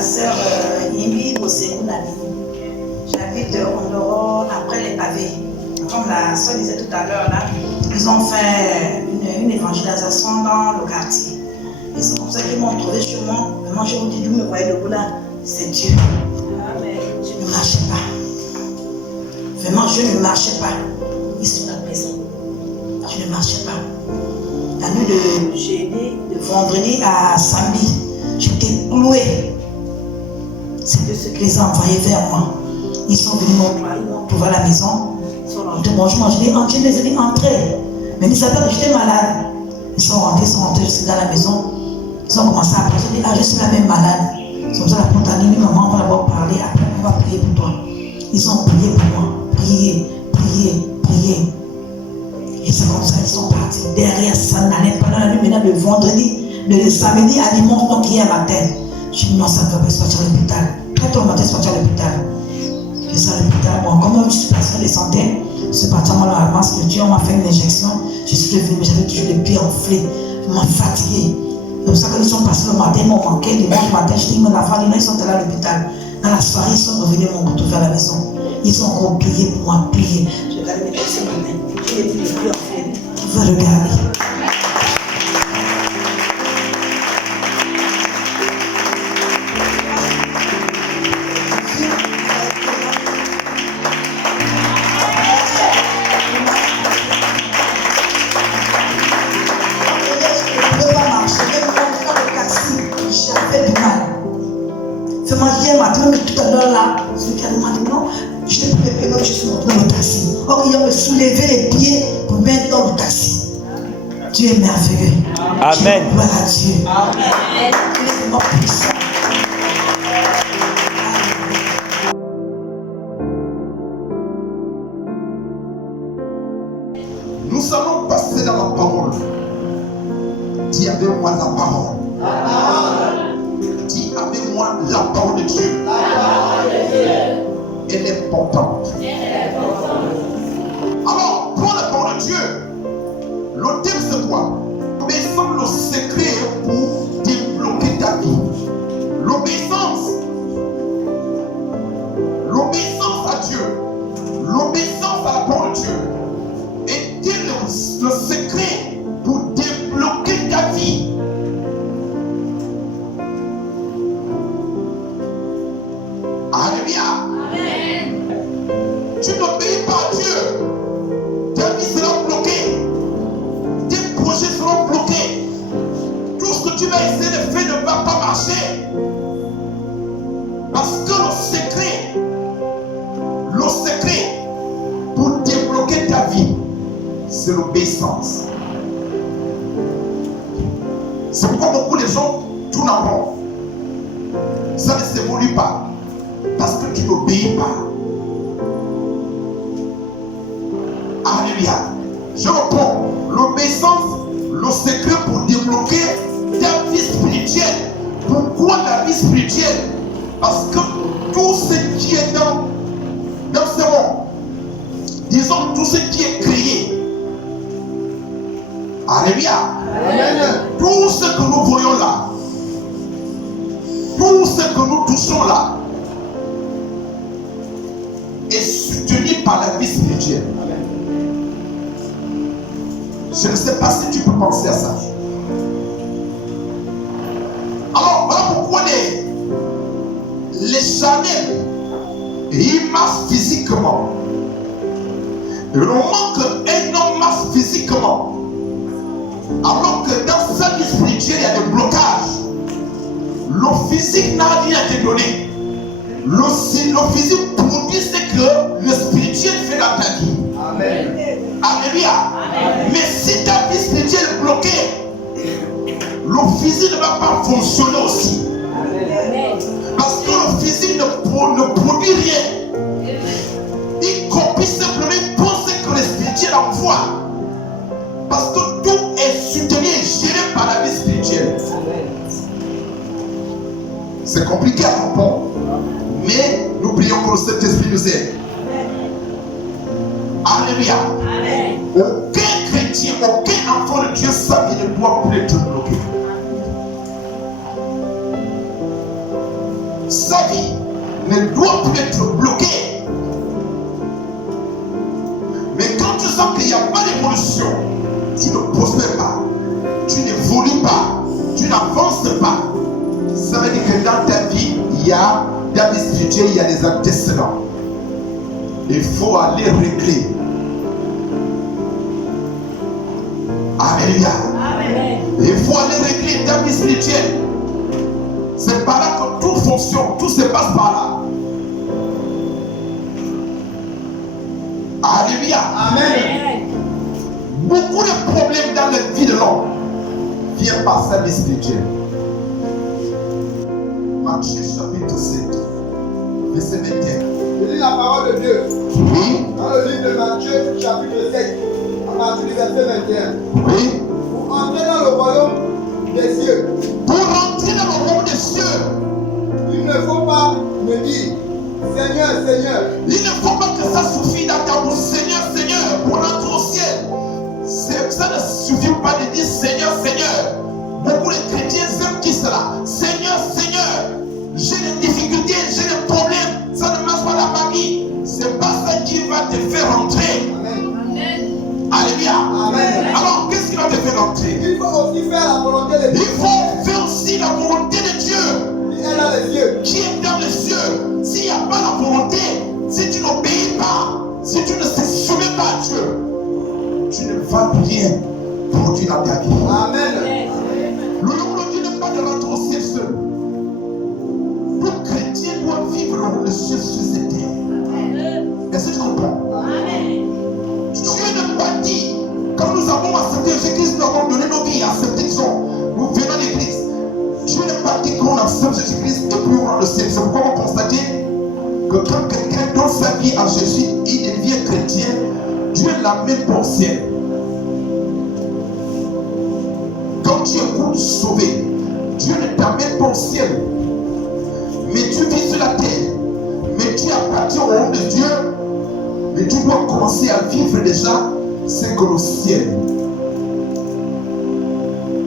la sœur Yimbi Bosemounani. J'habite en dehors après les pavés. Comme la sœur disait tout à l'heure, là, ils ont fait une évangélisation dans le quartier. Et c'est comme ça qu'ils m'ont trouvé chez moi. Vraiment, je vous dis, d'où me voyez debout là, c'est Dieu. Amen. Je ne marchais pas. Vraiment, je ne marchais pas. Ils sont à la maison. Je ne marchais pas. La nuit de jeudi, de vendredi à samedi, j'étais clouée. C'est de ce qu'ils ont envoyé vers moi. Ils sont venus m'ont trouvé à la maison. Ils sont rentrés. Bonjour, je les ai dit entrez. Mais ils savaient que j'étais malade. Ils sont rentrés jusque dans la maison. Ils ont commencé à parler. J'ai dit, je suis la même malade. C'est comme ça la porte a dit, maman, on va d'abord parler. Après, on va prier pour toi. Ils ont prié pour moi. Prier. Et c'est comme ça qu'ils sont partis. Derrière ça, n'allait pas dans la nuit. Maintenant, le vendredi, le samedi à dimanche, donc hier matin. Je dis non, ça ne va pas sortir à l'hôpital. Très tôt le matin, sortir à l'hôpital. Je suis à l'hôpital. Bon, comme je suis patient de santé, je suis parti à la ramasse de Dieu, on m'a fait une injection. Je suis revenu, mais j'avais toujours les pieds enflés. Je m'en fatigué. C'est pour ça qu'ils sont passés le matin, ils m'ont manqué. Dimanche matin, je dis, mais la fin, ils sont allés à l'hôpital. Dans la soirée, ils sont revenus, ils m'ont retrouvé à la maison. Ils ont encore prié pour moi, prié. Je regardais mes pieds ce matin. Je les pieds enflés. Tu vas regarder. Tout à l'heure là, celui qui a demandé non, je n'ai plus de paiement, je suis monté dans le taxi. Or, il a me soulevé les pieds pour mettre dans le taxi. Dieu est merveilleux. Amen. Gloire à Dieu. Amen. Il est vraiment puissant. Nous allons passer dans la parole. Dis avec moi la parole. Dis avec moi la parole de Dieu. Elle est importante. Alors, pour la parole de Dieu, le thème c'est quoi? L'obéissance, le secret pour débloquer ta vie. L'obéissance à Dieu, l'obéissance à la parole de Dieu est le secret pour débloquer ta vie. Alléluia. Amen. Tu n'obéis pas à Dieu, ta vie sera bloquée, tes projets seront bloqués, tout ce que tu vas essayer de faire ne va pas marcher. Parce que le secret pour débloquer ta vie, c'est l'obéissance. C'est pourquoi beaucoup de gens tournent en rond. Ça ne s'évolue pas. Parce que tu n'obéis pas. Alléluia. Je reprends. L'obéissance, le secret pour débloquer ta vie spirituelle. Pourquoi la vie spirituelle? Parce que tout ce qui est dans ce monde, disons tout ce qui est créé. Alléluia. Amen. Tout ce que nous voyons là, tout ce que nous touchons là, est soutenu par la vie spirituelle. Je ne sais pas si tu peux penser à ça. Alors voilà pourquoi les charnels, ils marchent physiquement. Et le moment qu'un homme marche physiquement, alors que dans sa vie spirituelle il y a des blocages, le physique n'a rien à te donner. Le physique produit ce que le spirituel fait dans ta vie. Amen. Alléluia. Amen. Mais si ta vie spirituelle est bloquée, le physique ne va pas fonctionner aussi. Amen. Parce que le physique ne produit rien. Il copie simplement, il pense que le spirituel envoie. Parce que tout est soutenu et géré par la vie spirituelle. C'est compliqué à comprendre. Mais nous prions que le Saint-Esprit nous aide. Alléluia. Amen. Aucun chrétien, aucun enfant de Dieu, sa vie ne doit plus être bloquée. ne doit plus être bloqué. Mais quand tu sens qu'il n'y a pas d'évolution, tu ne prospères pas, tu n'évolues pas, tu n'avances pas, ça veut dire que dans ta vie, il y a dans la vie spirituelle, il y a des antécédents. Il faut aller régler. Alléluia. Amen. Il faut aller régler ta vie spirituelle. C'est par là que tout fonctionne, tout se passe par là. Alléluia. Amen. Beaucoup de problèmes dans la vie de l'homme viennent par sa vie spirituelle. Matthieu chapitre 7, verset 21. Je lis la parole de Dieu Oui, dans le livre de Matthieu, chapitre 7, à partir du verset 21. oui. Pour entrer dans le royaume des cieux, Pour rentrer dans le royaume des cieux, il ne faut pas me dire Seigneur, Seigneur. il ne faut pas que ça suffise dans ta bouche. Seigneur, Seigneur, pour rentrer au ciel. Ça ne suffit pas de dire Seigneur, Seigneur. Beaucoup de chrétiens aiment qui cela. Seigneur, Seigneur, j'ai des difficultés, j'ai des problèmes, ça ne marche pas la magie. C'est pas ça qui va te faire rentrer. Amen. Alléluia. Amen. Alors, qu'est-ce qui va te faire rentrer? Il faut aussi faire la volonté de Il Dieu faut faire aussi la volonté de Dieu qui est dans les cieux. qui est dans les cieux. S'il n'y a pas la volonté, si tu n'obéis pas, si tu ne te soumets pas à Dieu, tu ne vas rien produire dans ta vie. Amen. Le nom de Dieu n'est pas de rentrer au ciel seul. Tout chrétien doit vivre le ciel sur cette terre. Est-ce que tu comprends? Dieu n'a pas dit, quand nous avons accepté Jésus-Christ, nous avons donné nos vies, accepté disons, nous venons à l'église. Dieu n'a pas dit qu'on accepte Jésus-Christ et puis on rentre au ciel. C'est pourquoi on constate que quand quelqu'un donne sa vie à Jésus, il devient chrétien, Dieu l'amène pas au ciel. Quand tu es sauvé, Dieu ne t'amène pas au ciel. Mais tu vis sur la terre. Mais tu appartiens au royaume de Dieu. Mais tu dois commencer à vivre déjà ce que le ciel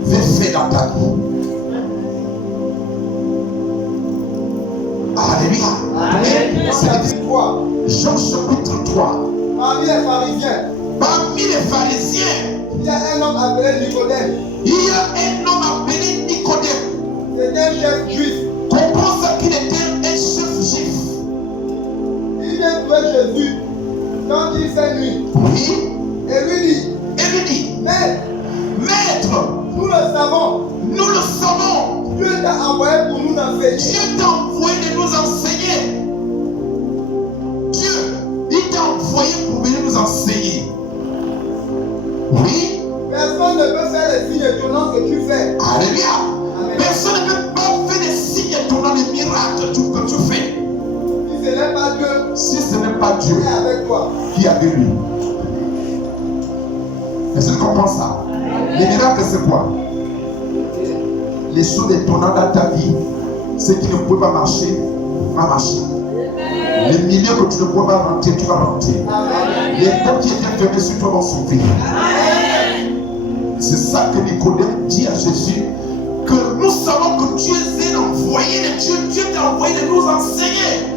veut faire dans ta vie. Alléluia. Amen. C'est Chapitre 3. Jean chapitre 3. Parmi les pharisiens, Parmi les pharisiens, il y a un homme appelé Nicodème. il y a un homme appelé Nicodème. C'est un chef juif. Comprends ça qu'il était un chef juif. Il vient trouver Jésus quand il fait nuit Oui. et lui dit Et lui dit, Maître, nous le savons, nous le savons. Dieu t'a envoyé pour nous enseigner. Dieu t'a envoyé de nous enseigner. Dieu, il t'a envoyé pour venir nous enseigner. Oui. Personne ne peut faire les signes étonnants que tu fais. Alléluia. Amen. Personne ne peut pas faire des signes étonnants, des miracles que tu fais. Si ce n'est pas Dieu Si ce n'est pas Dieu qui est avec toi. qui est avec lui. Est-ce que tu comprends ça? Les miracles, c'est quoi? Les choses étonnantes dans ta vie, ce qui ne peut pas marcher, va marcher. Les milieux que tu ne peux pas rentrer, tu vas rentrer. Amen. Les portes qui étaient fermées sur toi vont s'ouvrir. C'est ça que Nicodème dit à Jésus, que nous savons que tu es un envoyé de Dieu. Dieu t'a envoyé de nous enseigner.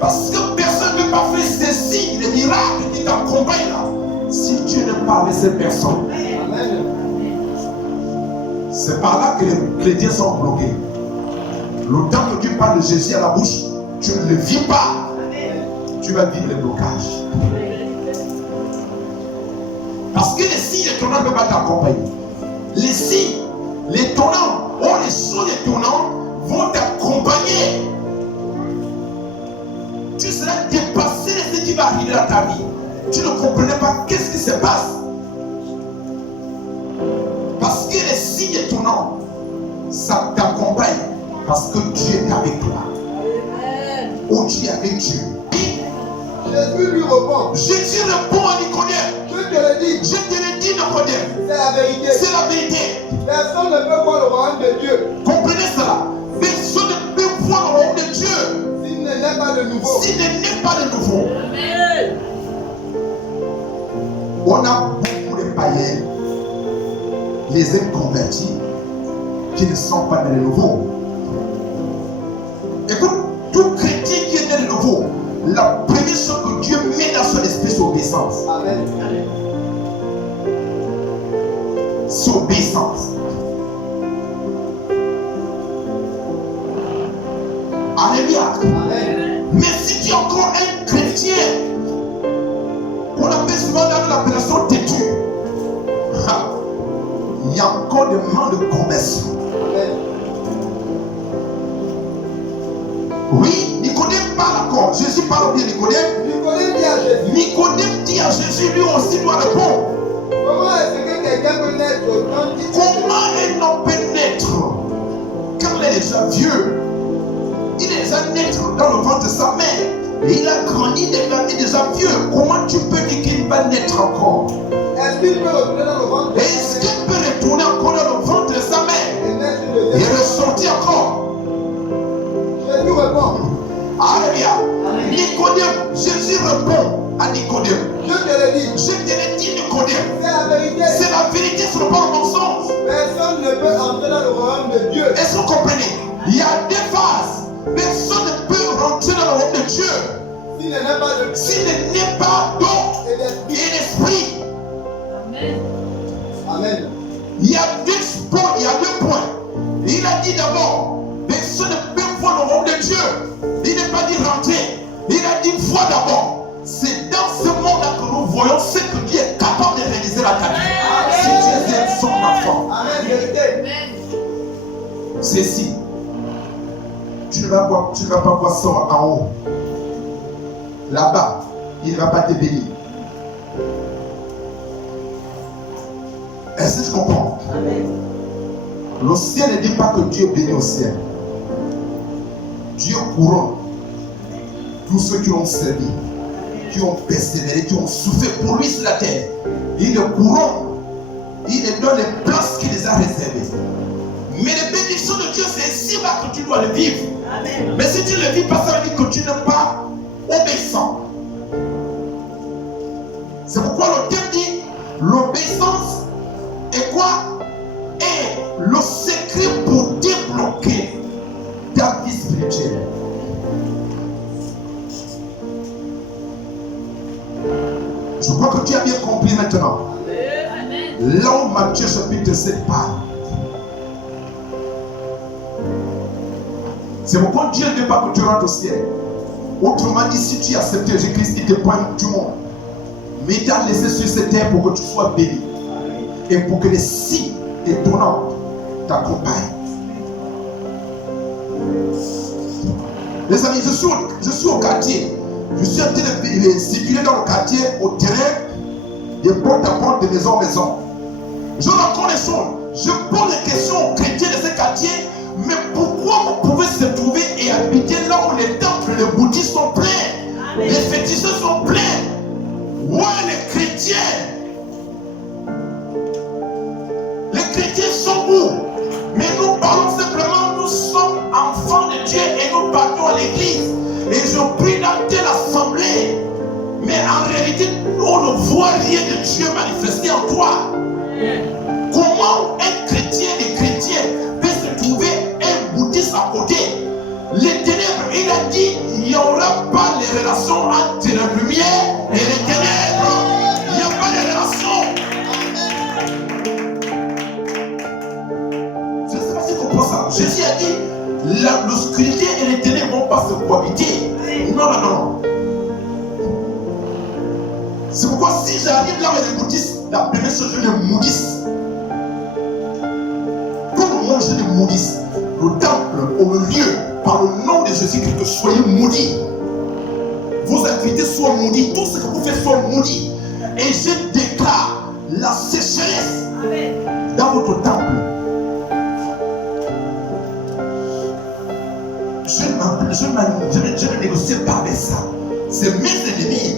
Parce que personne ne peut pas faire ces signes, les miracles qui t'accompagnent là, si Dieu ne parle de ces personnes. Amen. C'est par là que les chrétiens sont bloqués. Le temps que tu parles de Jésus à la bouche, tu ne le vis pas. Tu vas vivre les blocages. Parce que les signes étonnants ne peuvent pas t'accompagner. Les signes, les étonnants, les choses étonnantes vont t'accompagner. Tu seras dépassé de ce qui va arriver dans ta vie. Tu ne comprenais pas qu'est-ce qui se passe. Parce que les signes étonnants, ça t'accompagne. Parce que Dieu est avec toi. Ou tu es avec Dieu. Jésus lui répond. Jésus répond à Nicodème. Je te le dis, Je te l'ai dit, Nicodème. c'est la vérité. C'est la vérité. Personne ne peut voir le royaume de Dieu Comprenez cela. Personne ne peut voir le royaume de Dieu s'il ne naît pas de nouveau. s'il ne naît pas de nouveau. On a beaucoup de païens, les inconvertis, qui ne sont pas nés de nouveau. Écoute, tout chrétien qui est né de la première chose que Dieu met dans son esprit, c'est l'obéissance. Amen. C'est l'obéissance. Alléluia. Amen. Mais si tu es encore un chrétien, qu'on appelle souvent dans l'appellation têtu, il y a encore des manques de conversion. Amen. Oui, Nicodème parle encore. Jésus parle bien Nicodème. Nicodème dit à Jésus, Nicodème dit à Jésus, lui aussi doit répondre. comment est-ce que quelqu'un peut naître quand il Comment un homme peut naître quand il est déjà vieux? Il est déjà naître dans le ventre de sa mère. Et il a grandi, il est déjà vieux. Comment tu peux dire qu'il va naître encore? est-ce qu'il peut retourner dans le ventre de Est-ce qu'il peut retourner encore dans le ventre de sa mère et naître une et deuxième fois? ressortir encore? Jésus répond, Alléluia. Nicodème, Jésus répond à Nicodème. je te le dis, Je te l'ai dit, Nicodème. c'est la vérité. C'est la vérité, ce n'est pas un mensonge. Personne ne peut entrer dans le royaume de Dieu Est-ce que vous comprenez? Il y a des phases. Personne ne peut rentrer dans le royaume de Dieu s'il n'est pas de s'il n'est pas d'eau et et d'esprit. d'esprit. Amen. Il y a deux points. Il a dit d'abord, personne ne peut voir le royaume de Dieu. Il n'est pas dit rentrer. Il a dit voir d'abord. C'est dans ce monde-là que nous voyons ce que Dieu est capable de réaliser la terre. Si Dieu aime son enfant, Amen. Vérité. c'est ici. Tu ne vas pas voir ça en haut. Là-bas, il ne va pas te bénir. Est-ce que tu comprends? Le ciel ne dit pas que Dieu bénit au ciel. Dieu couronne tous ceux qui ont servi, qui ont persévéré, qui ont souffert pour lui sur la terre. Il le couronne. Il leur donne les places qu'il les a réservées. Mais les bénédictions de Dieu, c'est ici-bas que tu dois le vivre. Amen. Mais si tu ne le vis pas, ça veut dire que tu n'es pas obéissant. C'est pourquoi le thème dit l'obéissance est quoi? Est le secret pour débloquer ta vie spirituelle. Je crois que tu as bien compris maintenant. Là où Matthieu chapitre 7 parle. C'est pourquoi Dieu ne veut pas que tu rentres au ciel. Autrement dit, si tu as accepté Jésus-Christ, il te prend du monde. Mais il t'a laissé sur cette terre pour que tu sois béni. Et pour que les signes étonnants t'accompagnent. Les amis, je suis au quartier. Je suis en train de circuler dans le quartier, au terrain, de porte à porte, de maison en maison. Je rencontre les choses. Je pose des questions aux chrétiens de ce quartier. Mais pourquoi vous pouvez se trouver et habiter là où les temples, les bouddhistes sont pleins? Les fétichistes sont pleins. Ouais, les chrétiens. Les chrétiens sont où? Mais nous parlons simplement, nous sommes enfants de Dieu et nous partons à l'église. Et je prie dans telle assemblée. Mais en réalité, on ne voit rien de Dieu manifesté en toi. Comment un chrétien et chrétien peut se trouver un bouddhiste à côté? Les ténèbres, il a dit, il n'y aura pas les relations entre la lumière et les ténèbres. Il n'y a pas de relation. Je ne sais pas si tu comprends ça. Jésus a dit, l'obscurité et les ténèbres ne vont pas se cohabiter. Non, non, non. C'est pourquoi si j'arrive là avec les bouddhistes, la première chose, je les maudisse. Tout le monde, je les maudisse. Le temple ou le lieu, par le nom de Jésus-Christ, que soyez maudits. Vos activités soient maudites. Tout ce que vous faites soit maudit. Et je déclare la sécheresse dans votre temple. Je ne négocie pas avec ça. C'est mes ennemis.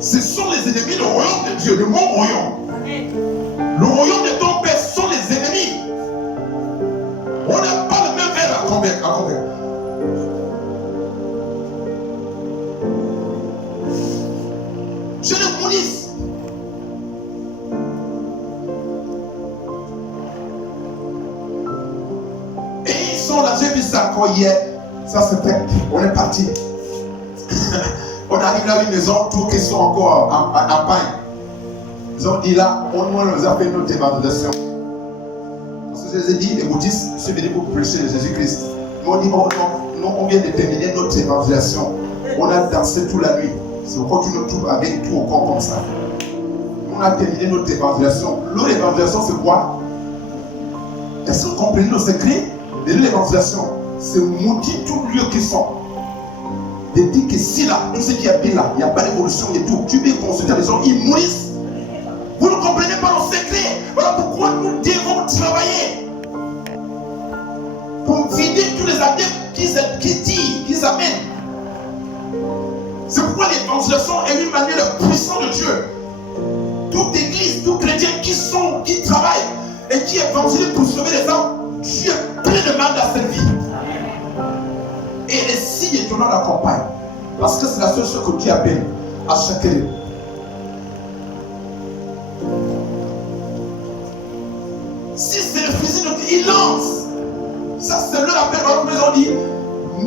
Ce sont les ennemis du royaume de Dieu, de mon royaume. Le royaume de ton père sont les ennemis. On n'a pas le même verre à convaincre. Je le maudis. Et ils sont là, j'ai vu ça encore hier. Ça se fait. On est parti. a une maison, tout qui sont encore en pain. Ils ont dit là, on nous a fait notre évangelisation. Parce que je les ai dit, les bouddhistes, je suis venu pour prêcher Jésus-Christ. Ils m'ont dit, oh non, on vient de terminer notre évangelisation. On a dansé toute la nuit. C'est pourquoi tu nous trouves avec tout au corps comme ça. On a terminé notre évangelisation. Leur évangelisation, c'est quoi? Est-ce que vous comprenez le secret de l'évangelisation? C'est maudit tout lieu qui sont. De dire que si là, tout ce qui est bien là, il n'y a pas d'évolution et tout, tu peux consulter les gens, ils mourissent. Vous ne comprenez pas le secret. Voilà pourquoi nous devons travailler pour vider tous les adeptes qui disent, qui amènent. C'est pourquoi l'évangélisation est une manière puissante de Dieu. Toute église, tout chrétien qui travaille et qui évangélise pour sauver les âmes, Dieu est plein de mal à cette vie. Et les signes étonnants l'accompagnent. Parce que c'est la seule chose que Dieu appelle à chaque élève. Si c'est le fusil, il lance. Ça, c'est leur appel. Alors, ils ont dit,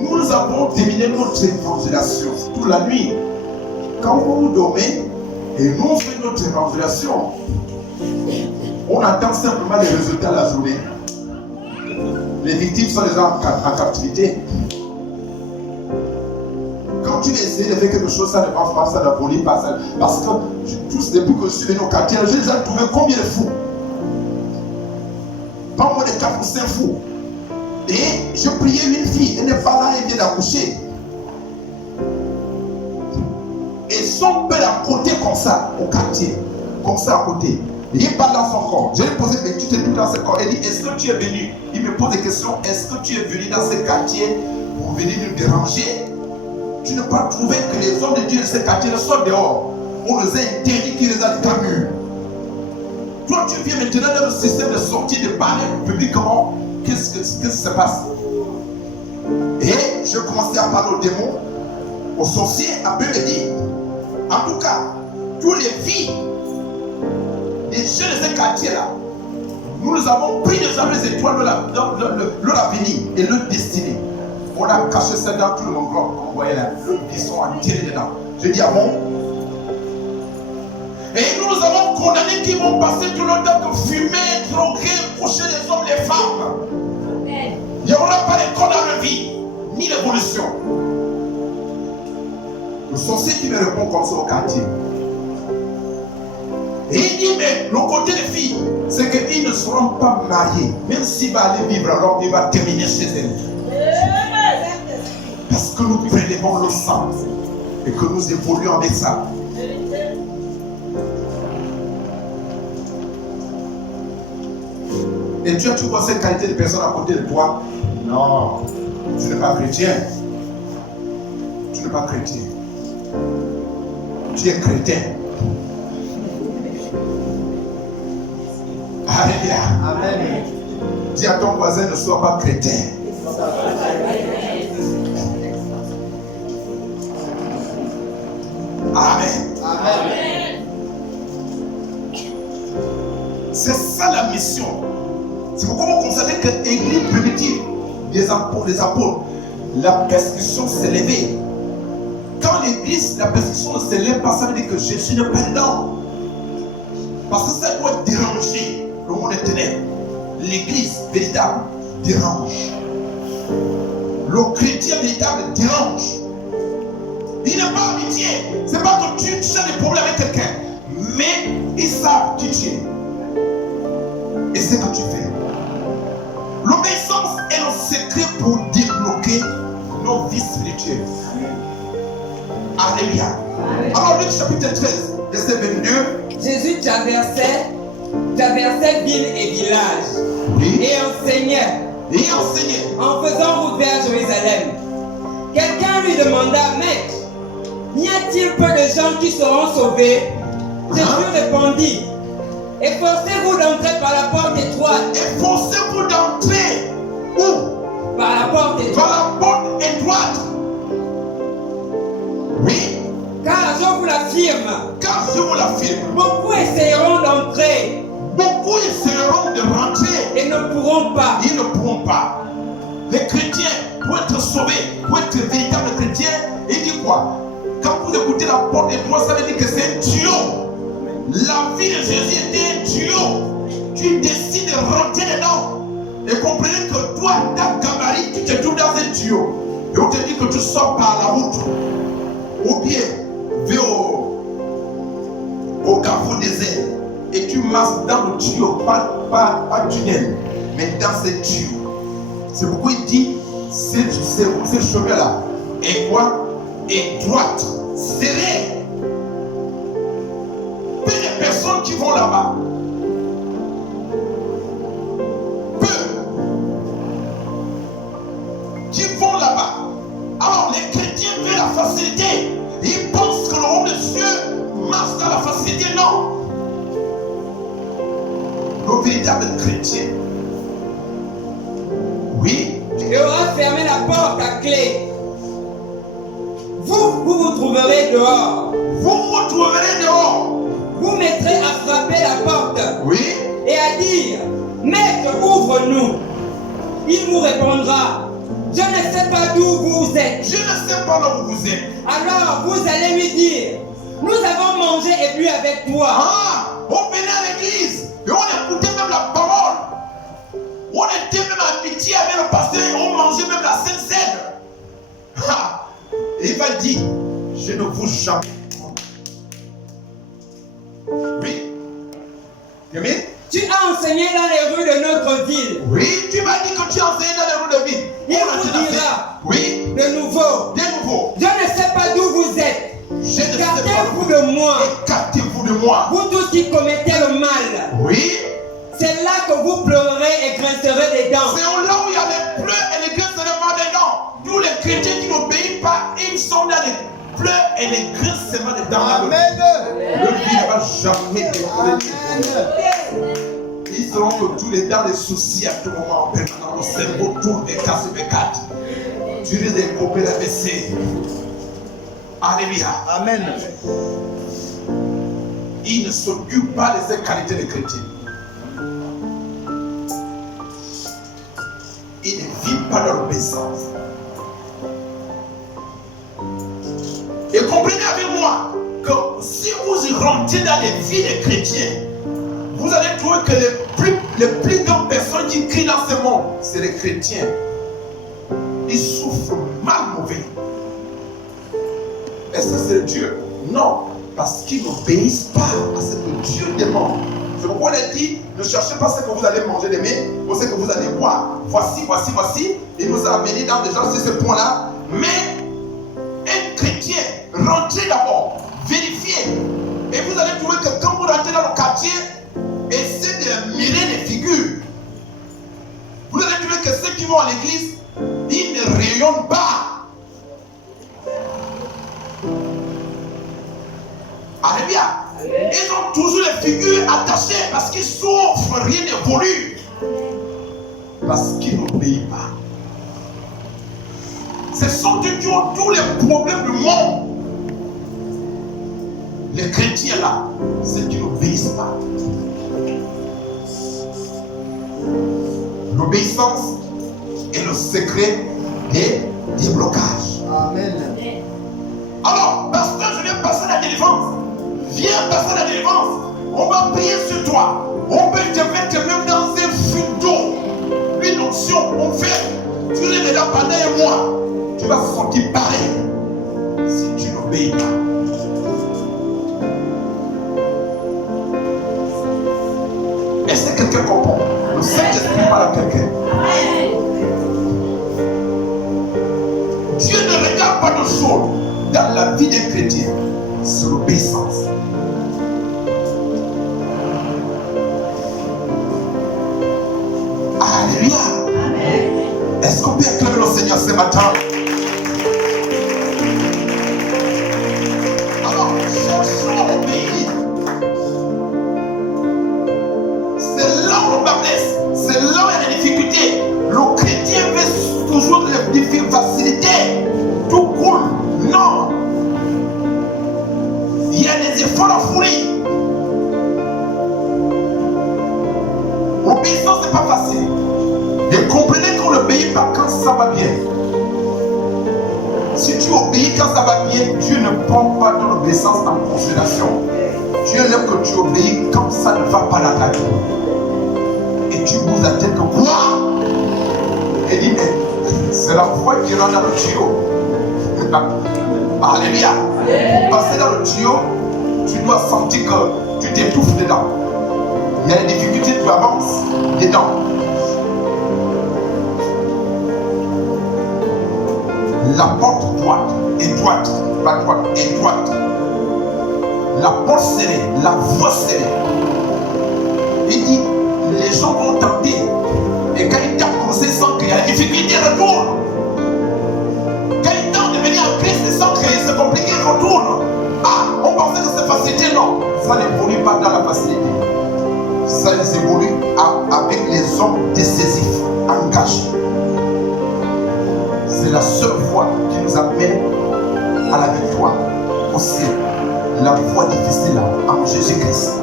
nous avons terminé notre évangélisation toute la nuit. Quand vous dormez et nous on fait notre évangélisation, on attend simplement les résultats de la journée. Les victimes sont déjà en captivité. Quand tu veux essayer de faire quelque chose, ça ne marche pas, ça ne volit pas. Parce que tous, depuis que je suis venu au quartier, j'ai déjà trouvé combien de fous? Pas moins de 4 ou 5 fous. Et je priais une fille, elle n'est pas là, elle vient d'accoucher. Et son père à côté comme ça, au quartier, comme ça à côté. Il n'est pas dans son corps. Je lui ai posé, mais tu t'es tout dans ce corps. Elle dit, est-ce que tu es venu? Il me pose des questions. Est-ce que tu es venu dans ce quartier pour venir nous déranger? Tu ne peux pas trouver que les hommes de Dieu de ce quartier sont dehors. On nous a interdit qu'ils les a murs. Toi, tu viens maintenant dans le système de sortie de parler publiquement. Qu'est-ce qui se passe? Et je commençais à parler aux démons, aux sorciers. Après, il me dit, en tout cas, tous les filles des jeunes de ce quartier-là, nous avons pris déjà les étoiles de leur avenir et leur destinée. On a caché ça dans tout le monde, comme vous voyez là, ils sont enterrés dedans. Je dis, ah bon? Et nous avons condamné qui vont passer tout le temps que fumer, droguer, coucher les hommes, les femmes. Il n'y aura pas d'école dans la vie, ni d'évolution. Le sorcier qui me répond comme ça au quartier. Et il dit, mais le côté des filles, c'est qu'ils ne seront pas mariés. Même s'il va aller vivre, alors il va terminer chez elle. Parce que nous prélevons le sang et que nous évoluons avec ça. Et tu vois cette qualité de personne à côté de toi? Non, tu n'es pas chrétien. Tu n'es pas chrétien. Tu es chrétien. Alléluia. Amen. Dis à ton voisin, ne sois pas chrétien. Amen. Amen. C'est ça la mission. C'est pourquoi vous constatez que l'église primitive des apôtres, la persécution s'est levée. Quand l'église, la persécution ne s'élève pas, ça veut dire que Jésus n'est pas dedans. Parce que ça doit déranger le monde éternel. L'église véritable dérange. Le chrétien véritable dérange. Il n'est pas habitué. C'est pas que tu as des problèmes avec quelqu'un, mais ils savent qui tu es et ce que tu fais. L'obéissance est le secret pour débloquer nos vies spirituelles. Alléluia. Alors, Luc chapitre 13, verset 22. Jésus traversait ville et village. Oui. Et enseignait. En faisant route vers Jérusalem. Quelqu'un lui demanda, Maître, n'y a-t-il peu de gens qui seront sauvés? Jésus répondit, efforcez-vous d'entrer par la porte étroite. Efforcez-vous d'entrer où? Par la porte étroite. Par la porte étroite. Oui. Car je vous l'affirme. Beaucoup essayeront d'entrer. Beaucoup essaieront de rentrer. Et ne pourront pas. Ils ne pourront pas. Les chrétiens, pour être sauvés, pour être véritables chrétiens, il dit quoi? quand vous écoutez la porte des droits, ça veut dire que c'est un tuyau. La vie de Jésus était un tuyau. Tu décides de rentrer dedans. Et comprenez que toi, ta gabarit, tu te trouves dans un tuyau. Et on te dit que tu sors par la route. Ou bien, vais au carrefour désert. Et tu marches dans le tuyau, pas tunnel, mais dans ce tuyau. C'est pourquoi il dit, ce chemin-là est quoi? Est droite, serrée. Peu de personnes qui vont là-bas. Peu. Qui vont là-bas. Alors les chrétiens veulent la facilité. Ils pensent que le royaume des cieux marche dans la facilité. Non. Nos véritables chrétiens. Oui. Et aura fermé la porte à clé. Vous trouverez dehors. Vous trouverez dehors. Vous mettrez à frapper la porte. Oui. Et à dire, Maître, ouvre-nous. Il vous répondra, je ne sais pas d'où vous êtes. Je ne sais pas où vous êtes. Alors vous allez lui dire, nous avons mangé et bu avec toi. Ah, on venait à l'église et on écoutait même la parole. On était même en amitié avec le pasteur et on mangeait même la Sainte Seine. Ah, et il va dire, je ne vous jamais. Oui. Amen. Tu as enseigné dans les rues de notre ville. Oui, tu m'as dit que tu as enseigné dans les rues de ville. Il vous dira, oui, de nouveau, je ne sais pas d'où vous êtes. je ne sais pas. Gardez-vous de moi. Écartez-vous de moi. Vous tous qui commettez le mal. Oui. C'est là que vous pleurerez et grincerez des dents. C'est là où il y a les pleurs et les grincements des dents. Tous les chrétiens qui n'obéissent pas, ils sont dans les pleurs et les grincements des dents. Amen. Le vie ne va jamais décoller. Ils seront que tous les dans les soucis à tout moment en permanence. Le cerveau tourne et casse les quatre. Tu risques de couper la WC. Alléluia. Amen. Ils ne s'occupent pas de ces qualités de chrétiens. Ils ne vivent pas leur obéissance. Et comprenez avec moi que si vous y rentrez dans les vies des chrétiens, vous allez trouver que les plus grandes personnes qui crient dans ce monde, c'est les chrétiens. Ils souffrent mal mauvais. Est-ce que c'est Dieu? Non, parce qu'ils n'obéissent pas à ce que Dieu demande. C'est pourquoi il a dit, ne cherchez pas ce que vous allez manger demain, ou ce que vous allez boire. Voici. Il nous a amené dans déjà sur ce point-là. Mais un chrétien, rentrez d'abord, vérifiez. Et vous allez trouver que quand vous rentrez dans le quartier, essayez de mirer les figures. Vous allez trouver que ceux qui vont à l'église, ils ne rayonnent pas. Alléluia. Ils ont toujours les figures attachées parce qu'ils souffrent, rien n'évolue. Parce qu'ils n'obéissent pas. Ce sont eux qui ont tous les problèmes du monde. Les chrétiens là, ceux qui n'obéissent pas. L'obéissance est le secret des blocages. Amen. Alors, pasteur, je viens passer la délivrance. Viens passer la délivrance. On va prier sur toi. On peut te mettre même dans un fût d'eau. Une onction. On fait. Tu es dedans pendant un mois. Tu vas se sentir pareil. Si tu n'obéis pas. Est-ce que quelqu'un comprend? Le Saint-Esprit parle à quelqu'un. Dieu ne regarde pas de choses dans la vie des chrétiens. C'est l'obéissance. Alléluia. Est-ce qu'on peut acclamer le Seigneur ce matin? Alors, cherchons à obéir. C'est là où on baisse. C'est là où il y a des difficultés. Le chrétien veut toujours des facilités. Tout cool. Non. Il y a des efforts à fournir. L'obéissance, ce n'est pas facile. Et comprenez qu'on n'obéit pas quand ça va bien. Si tu obéis quand ça va bien, Dieu ne prend pas ton obéissance en considération. Dieu aime que tu obéis quand ça ne va pas la tête. Et tu bouges la tête comme quoi? Et dit, mais c'est la foi qui rentre dans le tuyau. Alléluia. Pour passer dans le tuyau, tu dois sentir que tu t'étouffes dedans. Il y a des difficultés, tu avances dedans. La porte droite est droite, pas droite, est droite. La porte serrée, la voie serrée. Il dit, les gens vont tenter. Et quand ils tapent comme ça, sans qu'il y a des difficultés, ils retournent. Quand ils tentent de venir en Christ sans que c'est compliqué, ils retournent. Ah, on pensait que c'est facilité, non. Ça n'évolue pas dans la facilité. Ça évolue avec les hommes décisifs, engagés. C'est la seule voie qui nous amène à la victoire au ciel. La voie difficile en Jésus-Christ.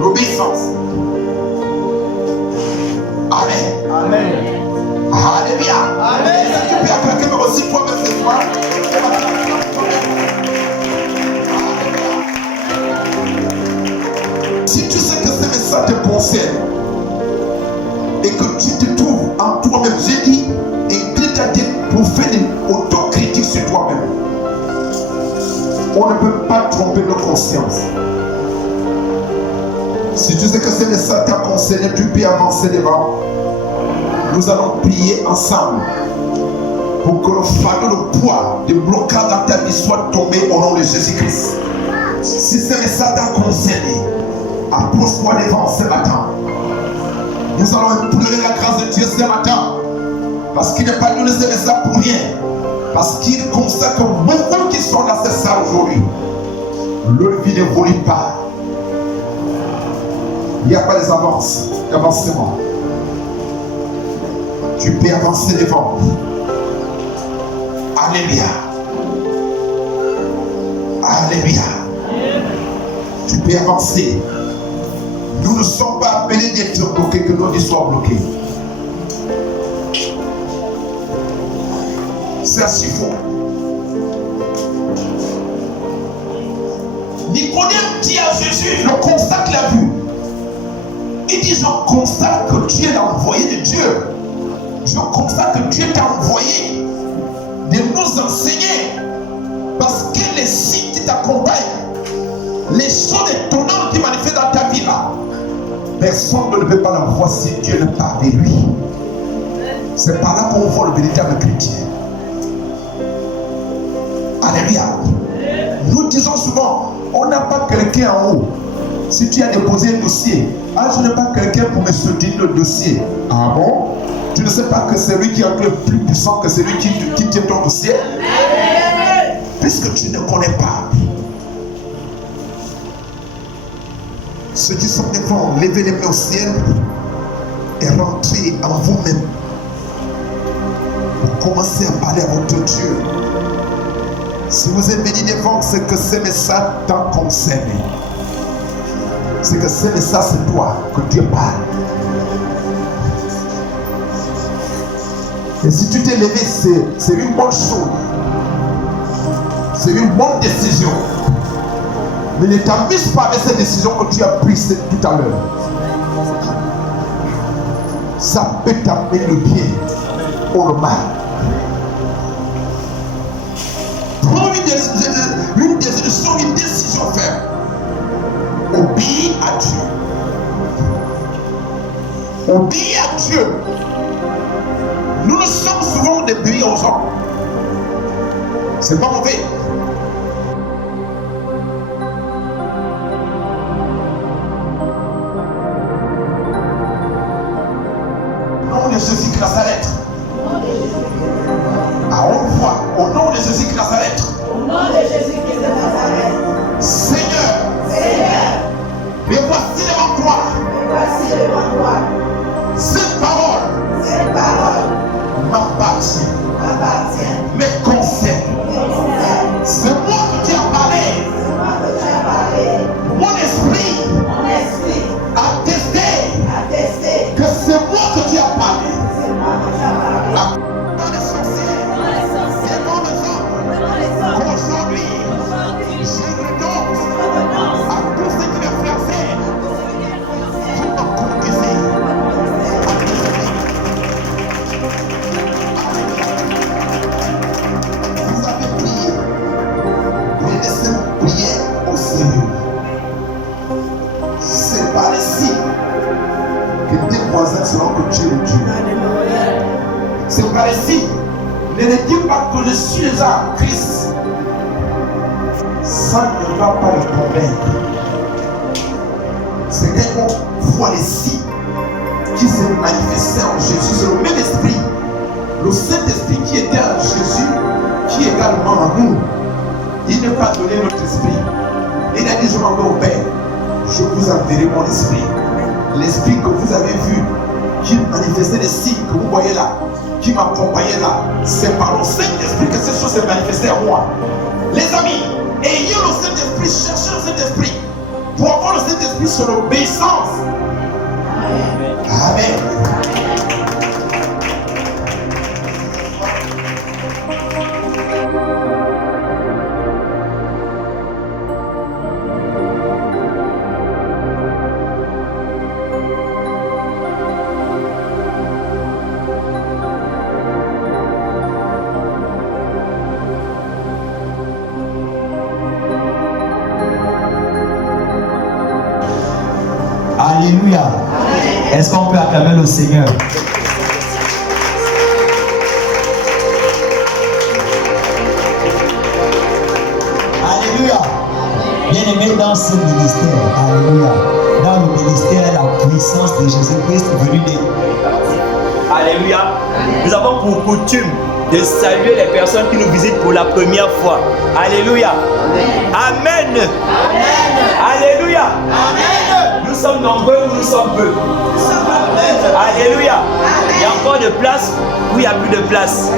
L'obéissance. Amen. Amen. Alléluia. Amen. Est-ce que tu peux acclamer aussi toi-même ce soir? Si tu sais que ce message te concerne et que tu te trouves en toi-même, j'ai dit, incline ta tête pour faire une autocritique sur toi-même. On ne peut pas tromper nos consciences. Si tu sais que ce message t'a concerné, tu peux avancer devant. Nous allons prier ensemble pour que le fardeau, le poids de blocage dans ta vie soit tombé au nom de Jésus-Christ. Si ce message t'a concerné, approche-toi devant ce matin. Nous allons implorer la grâce de Dieu ce matin. Parce qu'il n'est pas donné ce message pour rien. Parce qu'il constate que beaucoup qui sont dans cette salle aujourd'hui, leur vie n'évolue pas. Il n'y a pas d'avancement. Tu peux avancer devant. Alléluia. Alléluia. Tu peux avancer. Nous ne sommes pas appelés d'être bloqués, que nos vies soient bloquées. C'est ainsi faux. Nicodème dit à Jésus, le constat qu'il a vu. Il dit, je constate que tu es l'envoyé de Dieu. Je constate que Dieu t'a envoyé de nous enseigner. Parce que les signes qui t'accompagnent, les choses étonnantes qui manifestent dans ta vie là, personne ne peut pas la voir si Dieu ne parle de lui. C'est par là qu'on voit le véritable chrétien. Alléluia. Nous disons souvent, on n'a pas quelqu'un en haut. Si tu as déposé un dossier, je n'ai pas quelqu'un pour me soutenir le dossier. Ah bon? Tu ne sais pas que c'est lui qui est le plus puissant que celui qui tient ton dossier? Puisque tu ne connais pas. Ceux qui sont devant, levez les mains au ciel et rentrez en vous-même. Pour commencer à parler à votre Dieu. Si vous êtes venu devant, c'est que ce message t'a concerné. C'est que ce message, c'est toi que Dieu parle. Et si tu t'es levé, c'est une bonne chose. C'est une bonne décision. Mais ne t'amuse pas avec cette décision que tu as prise tout à l'heure. Ça peut t'amener le bien ou le mal. Prends une décision ferme. Obéis à Dieu. Obéis à Dieu. Nous sommes souvent d'obéir aux gens. C'est pas mauvais. Au nom de Jésus qui Nazareth. On voit au nom de Jésus qui Nazareth. Au nom de Jésus qui Nazareth. Seigneur. Me voici devant toi. Cette parole m'appartient. Me concerne. prenez cette prière au sérieux. C'est par ici que tes voisins seront que tu es le Dieu. C'est par ici. Ne dis pas que je suis déjà en Christ. Ça ne va pas le convaincre. C'est qu'on voit les signes qui se manifestaient en Jésus. C'est le même esprit. Le Saint-Esprit qui était en Jésus, qui est également en nous. Il n'a pas donné notre esprit. Il a dit, je m'en vais au Père. Je vous enverrai mon esprit. L'esprit que vous avez vu, qui manifestait les signes que vous voyez là, qui m'accompagnait là, c'est par le Saint-Esprit que ces choses se manifestaient en moi. Les amis, ayez le Saint-Esprit, cherchez le Saint-Esprit. Pour avoir le Saint-Esprit sur l'obéissance. Amen. Alléluia. Est-ce qu'on peut acclamer le Seigneur? Alléluia. Bien-aimé dans ce ministère, alléluia. Dans le ministère, la puissance de Jésus-Christ venue de... Alléluia. Nous avons pour coutume de saluer les personnes qui nous visitent pour la première fois. Alléluia. Amen. Amen. Alléluia. Amen. Nous sommes nombreux ou nous sommes peu? Alléluia. Amen. Il y a encore de place ou il n'y a plus de place?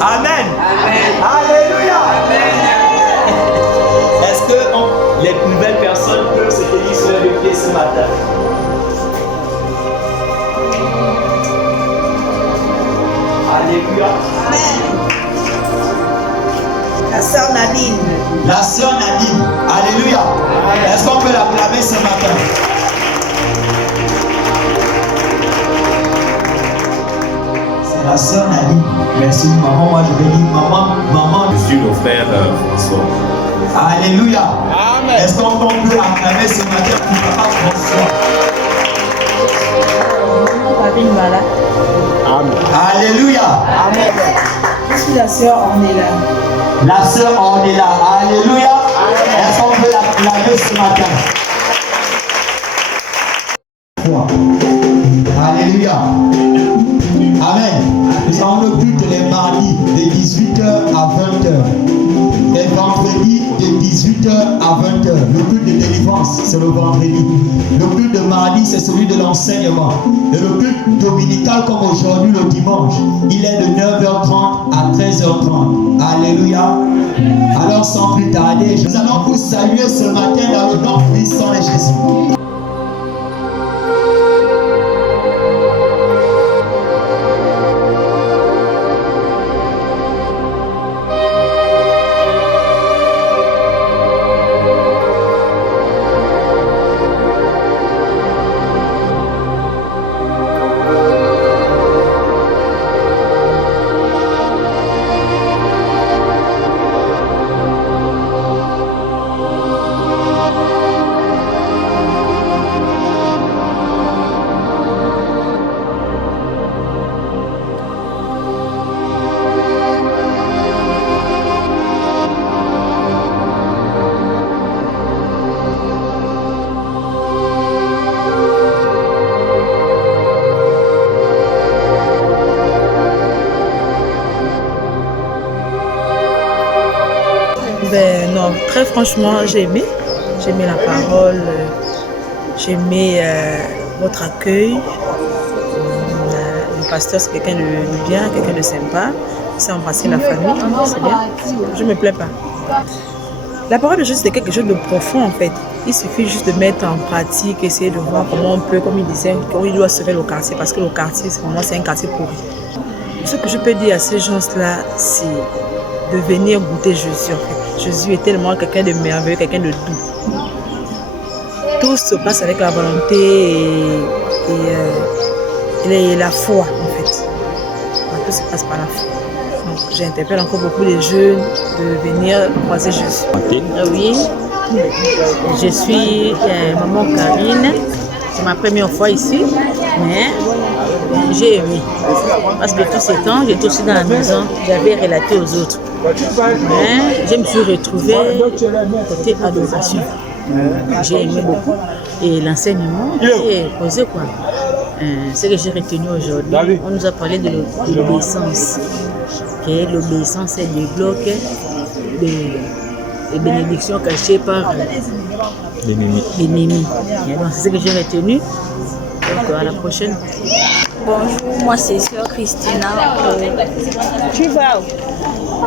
Amen. Amen. Alléluia. Amen. Est-ce que les nouvelles personnes peuvent se tenir sur les pieds ce matin? Alléluia. Amen. La sœur Nadine. La sœur Nadine. Alléluia. Est-ce qu'on peut l'acclamer ce matin? C'est la sœur Nadine. Merci maman. Moi je vais dire maman. Je suis le frère François. Alléluia. Amen. Est-ce qu'on peut acclamer ce matin pour papa François? Amen. Alléluia. Amen. Je suis la sœur Ornella. La sœur Ornella. Alléluia. Est-ce qu'on peut l'acclamer ce matin? Alléluia. Amen. Nous avons le culte les mardis de 18h à 20h. Les vendredis de 18h à 20h. Le culte de délivrance, c'est le vendredi. Le culte de mardi, c'est celui de l'enseignement. Et le culte dominical, comme aujourd'hui le dimanche, il est de 9h30 à 13h30. Alléluia. Alors sans plus tarder, nous allons vous saluer ce matin dans le nom puissant de Jésus. Ben non, très franchement, j'ai aimé la parole, j'ai aimé votre accueil. Le pasteur, c'est quelqu'un de bien, quelqu'un de sympa. Il sait embrasser la famille, c'est bien. Je ne me plains pas. La parole de Dieu, c'est quelque chose de profond en fait. Il suffit juste de mettre en pratique, essayer de voir comment on peut, comme il disait, comment il doit sauver le quartier, parce que le quartier, pour moi, c'est un quartier pourri. Ce que je peux dire à ces gens-là, c'est de venir goûter Jésus en fait. Jésus est tellement quelqu'un de merveilleux, quelqu'un de doux. Tout se passe avec la volonté et la foi en fait. Tout se passe par la foi. Donc j'interpelle encore beaucoup de jeunes de venir croiser Jésus. Oui, je suis maman Karine. C'est ma première fois ici, mais j'ai aimé. Parce que tout ce temps, j'étais aussi dans la maison, j'avais relaté aux autres. Mais je me suis retrouvée, c'était adoration. J'ai aimé beaucoup. Et l'enseignement, j'ai posé quoi? Ce que j'ai retenu aujourd'hui, on nous a parlé de l'obéissance. Que l'obéissance est le bloc des bénédictions cachées par l'ennemi. C'est ce que j'ai retenu. Donc à la prochaine. Bonjour, moi c'est Sœur Christina.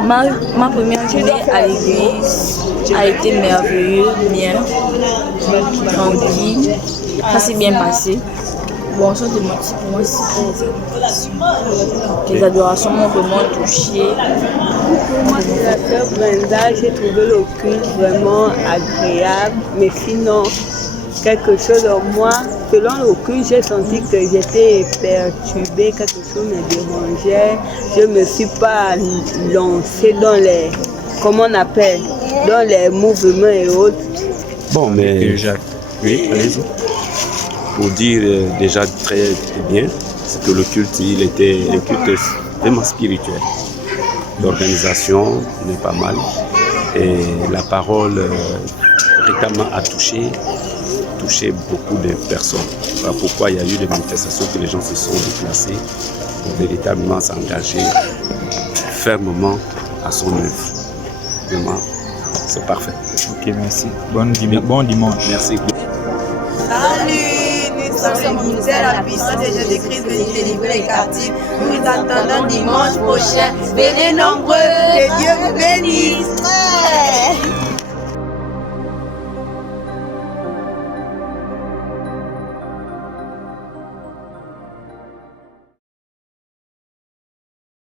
Ma première journée à l'église a été merveilleuse, bien, tranquille, ça s'est bien passé. Bon, ça pour moi c'était les adorations m'ont vraiment touchée. Moi c'est la sœur Brenda, j'ai trouvé le culte vraiment agréable, mais sinon quelque chose en moi, selon le culte, j'ai senti que j'étais perturbée, quelque chose me dérangeait, je ne me suis pas lancée dans les, comment on appelle, dans les mouvements et autres. Bon, mais oui, allez-y. Pour dire déjà très bien, c'est que le culte, il était un culte vraiment spirituel. L'organisation n'est pas mal et la parole véritablement a touché beaucoup de personnes. Voilà pourquoi il y a eu des manifestations que les gens se sont déplacés pour véritablement s'engager fermement à son œuvre. Vraiment, c'est parfait. Ok, merci. Bon dimanche. Merci. Salut, nous sommes les ministères à la puissance de Jésus-Christ, venu délivrer les captifs. Nous vous attendons dimanche prochain. Venez nombreux, que Dieu vous bénisse.